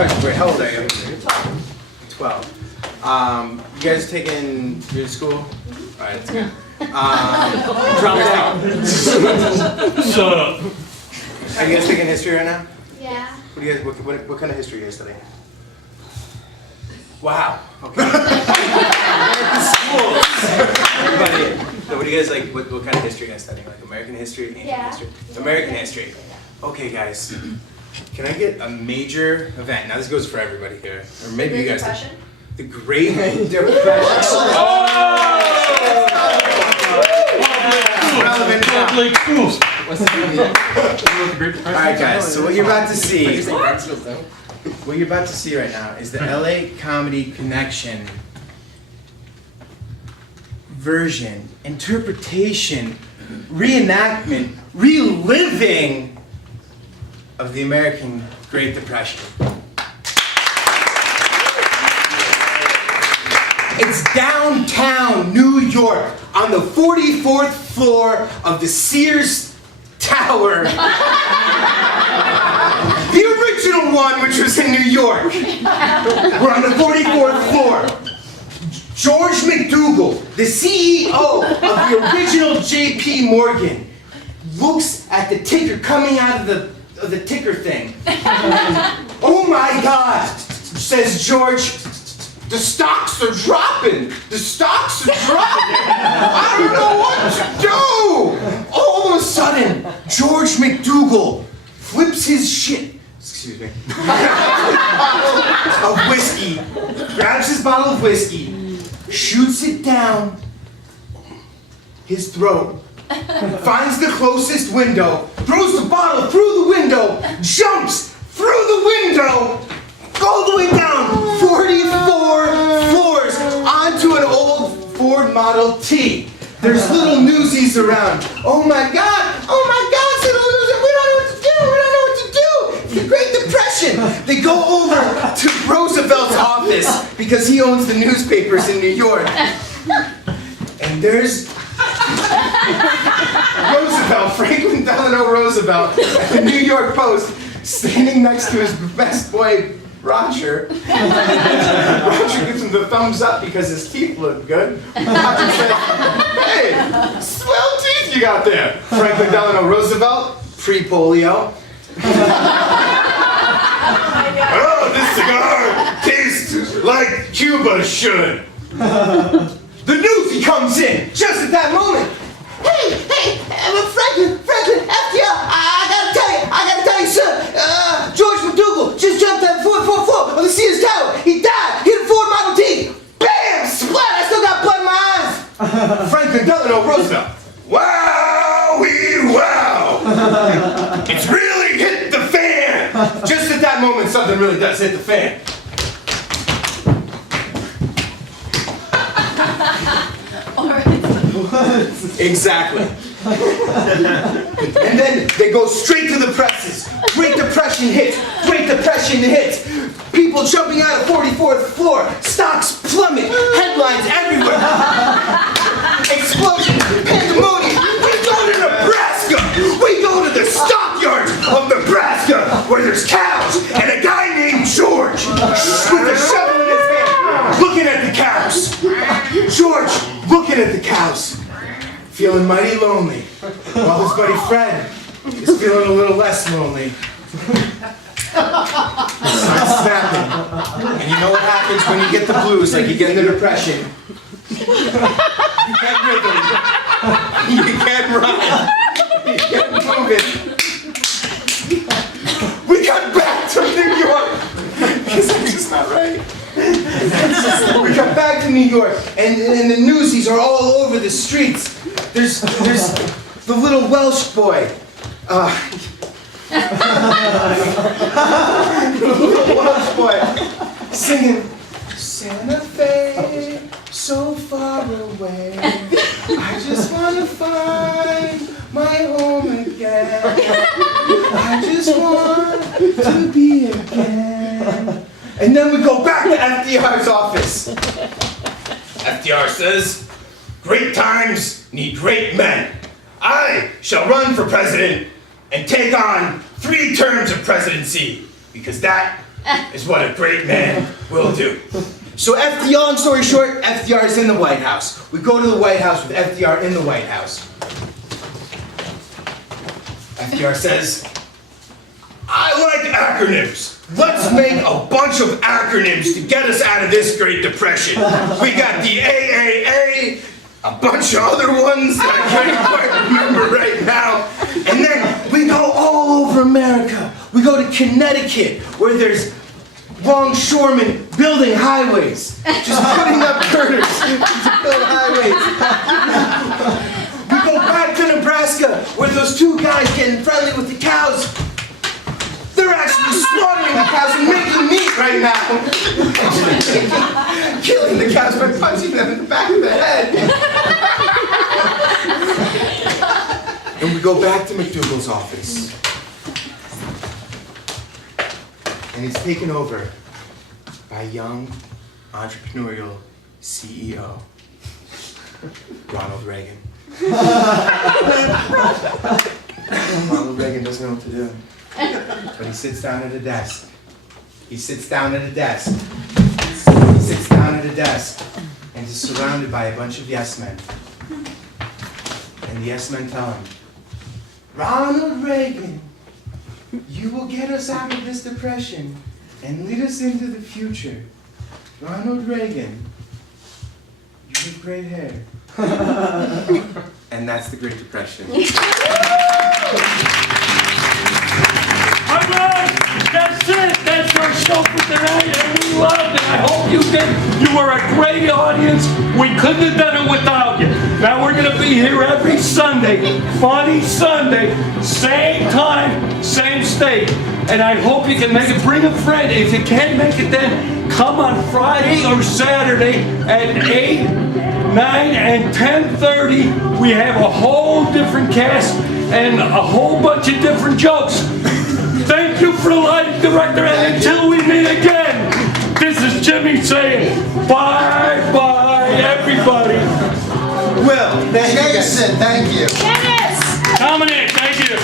question for you. How old are you? 12. You guys taking your school? Alright, that's good. Drop it out. Shut up. Are you guys taking history right now? Yeah. What do you guys? What kind of history are you guys studying? Wow. Okay. Everybody. So what do you guys like? What kind of history are you guys studying? Like American history, ancient history? American history. Okay, guys. Can I get a major event? Now this goes for everybody here, or maybe you guys. Depression? The Great Depression. Relevant now. Public schools. Alright guys, so what you're about to see, what you're about to see right now is the LA Comedy Connection version, interpretation, reenactment, reliving of the American Great Depression. It's downtown New York on the 44th floor of the Sears Tower. The original one, which was in New York. We're on the 44th floor. George McDougal, the CEO of the original JP Morgan, looks at the ticker coming out of the ticker thing. Oh my God, says George. The stocks are dropping. The stocks are dropping. I don't know what to do. All of a sudden, George McDougal flips his shit. Excuse me. Of whiskey. Grabs his bottle of whiskey, shoots it down his throat, finds the closest window, throws the bottle through the window, jumps through the window, all the way down 44 floors onto an old Ford Model T. There's little newsies around. Oh my God, said little newsies, we don't know what to do. It's the Great Depression. They go over to Roosevelt's office because he owns the newspapers in New York. And there's Roosevelt, Franklin Delano Roosevelt, at the New York Post, standing next to his best boy, Roger. Roger gives him the thumbs up because his teeth look good. Roger says, hey, swell teeth you got there. Franklin Delano Roosevelt, pre-polio. Oh, this cigar tastes like Cuba should. The newsie comes in just at that moment. Hey, Franklin, FDR, I gotta tell you, sir, George McDougal just jumped that 44th floor of the Sears Tower. He died, hit a Ford Model T. Bam, splat, I still got blood in my eyes. Franklin Delano Roosevelt. Wowee wow. It's really hit the fan. Just at that moment, something really does hit the fan. Exactly. And then they go straight to the presses. Great Depression hits. People jumping out of 44th floor. Stocks plummet. Headlines everywhere. Explosions. Pandemonium. We go to Nebraska. We go to the stockyards of Nebraska where there's cows and a guy named George with a shovel in his hand looking at the cows. George looking at the cows. Feeling mighty lonely, while his buddy Fred is feeling a little less lonely. Starts snapping. And you know what happens when you get the blues, like you get the depression. You get rhythm. You get rhyme. You get moving. We got back to New York. Because that's just not right. We got back to New York, and the newsies are all over the streets. There's the little Welsh boy. The little Welsh boy singing, Santa Fe, so far away. I just want to find my home again. I just want to be again. And then we go back to FDR's office. FDR says, great times need great men. I shall run for president and take on 3 terms of presidency, because that is what a great man will do. So long story short, FDR is in the White House. We go to the White House with FDR in the White House. FDR says, I like acronyms. Let's make a bunch of acronyms to get us out of this Great Depression. We got the AAA, a bunch of other ones that I can't quite remember right now. And then we go all over America. We go to Connecticut, where there's longshoremen building highways. Just putting up girders to build highways. We go back to Nebraska, where those two guys getting friendly with the cows. They're actually slaughtering the cows and making meat right now. Killing the cows by punching them in the back of the head. And we go back to McDougal's office. And he's taken over by a young, entrepreneurial CEO, Ronald Reagan. Ronald Reagan doesn't know what to do. But he sits down at a desk. He sits down at a desk. He sits down at a desk and is surrounded by a bunch of yes men. And the yes men tell him, Ronald Reagan, you will get us out of this depression and lead us into the future. Ronald Reagan, you have great hair. And that's the Great Depression. All right, that's it. That's our show for tonight, and we loved it. I hope you did. You were a great audience. We couldn't have done it without you. Now we're going to be here every Sunday, Funny Sunday, same time, same state. And I hope you can make it. Bring a friend. If you can't make it, then come on Friday or Saturday at 8, 9, and 10:30. We have a whole different cast and a whole bunch of different jokes. Thank you for the lighting director, and until we meet again, this is Jimmy saying bye-bye, everybody. Will, thank you guys. Jason, thank you. Dominic, thank you.